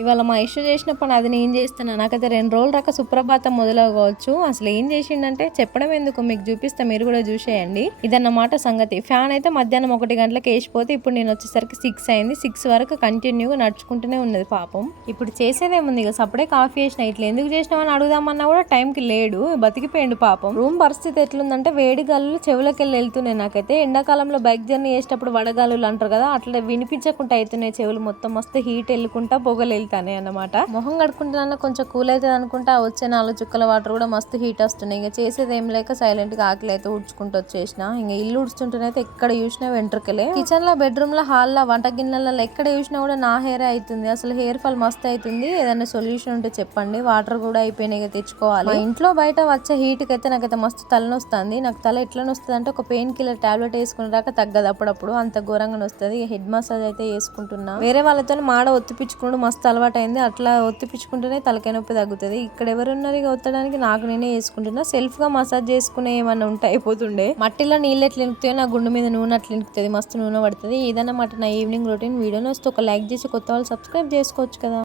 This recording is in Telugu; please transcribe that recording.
ఇవాళ మా ఇష్యూ చేసిన పని అది నేను చేస్తున్నా. నాకైతే 2 రోజులు రాక సుప్రభాతం మొదలవ్వచ్చు. అసలు ఏం చేసిండంటే చెప్పడం ఎందుకు, మీకు చూపిస్తా, మీరు కూడా చూసేయండి. ఇదన్నమాట సంగతి. ఫ్యాన్ అయితే మధ్యాహ్నం 1 గంటలకు వేసిపోతే ఇప్పుడు నేను వచ్చేసరికి 6 అయింది. 6 వరకు కంటిన్యూగా నడుచుకుంటూనే ఉన్నది పాపం. ఇప్పుడు చేసేదేముంది, ఇక సపడే కాఫీ చేసిన. ఇట్లా ఎందుకు చేసినామని అడుగుదామన్నా కూడా టైంకి లేడు, బతికిపోయిండు పాపం. రూమ్ పరిస్థితి ఎట్లుందంటే వేడి గాలులు చెవులకెళ్ళి వెళ్తున్నాయి. నాకైతే ఎండాకాలంలో బైక్ జర్నీ చేసేటప్పుడు వడగాలులు అంటారు కదా, అట్లా వినిపించకుండా అవుతున్నాయి చెవులు మొత్తం. మస్తు హీట్ వెళ్ళుకుంటా పొగలు వెళ్తానే అన్నమాట. మొహం కడుకుంటున్నా కొంచెం కూల్ అవుతుంది అనుకుంటా వచ్చే 4 చుక్కల వాటర్ కూడా మస్తు హీట్ వస్తున్నాయి. ఇంకా చేసేది ఏం లేక సైలెంట్ గా ఆకలి అయితే ఉడ్చుకుంటూ వచ్చేసిన. ఇంకా ఇల్లు ఉడుచుంటేనైతే ఎక్కడ చూసినా వెంట్రుకలే. కిచెన్ లో, బెడ్రూమ్ లో, హాల్ లో, వంట గిన్నెలలో ఎక్కడ చూసినా కూడా నా హెయిర్ అవుతుంది. అసలు హెయిర్ ఫాల్ మస్తు అవుతుంది. ఏదైనా సొల్యూషన్ ఉంటే చెప్పండి. వాటర్ కూడా అయిపోయినాయి, తెచ్చుకోవాలి. మా ఇంట్లో బయట వచ్చే హీట్ కి అయితే నాకైతే మస్తు తలనొస్తుంది. నాకు తల ఎట్లా నొస్తుంది అంటే ఒక పెయిన్ కిల్లర్ టాబ్లెట్ వేసుకునే దాకా తగ్గదు. అప్పుడప్పుడు అంత ఘోరంగా వస్తుంది. హెడ్ మసాజ్ అయితే వేసుకుంటున్నా. వేరే వాళ్ళతో మాడ ఒత్తిపించుకుంటూ మస్తు అలవాటు అయింది. అట్లా ఒత్తిపించుకుంటేనే తలకాయ నొప్పి తగ్గుతుంది. ఇక్కడ ఎవరున్నారు ఇక ఒత్తడానికి, నాకు నేనే చేసుకుంటున్నా. సెల్ఫ్ గా మసాజ్ చేసుకునే ఏమన్నా ఉంటే అయిపోతుండే. మట్టిలో నీళ్ళు ఎట్లా ఇనుకుతాయో నా గుండె మీద నూనె అట్లా ఇనుకుతుంది. మస్తు నూనె పడుతుంది. ఇదన్నమాట నా ఈవినింగ్ రొటీన్. వీడియోని వస్తే ఒక లైక్ చేసి కొత్త వాళ్ళు సబ్స్క్రైబ్ చేసుకోవచ్చు కదా.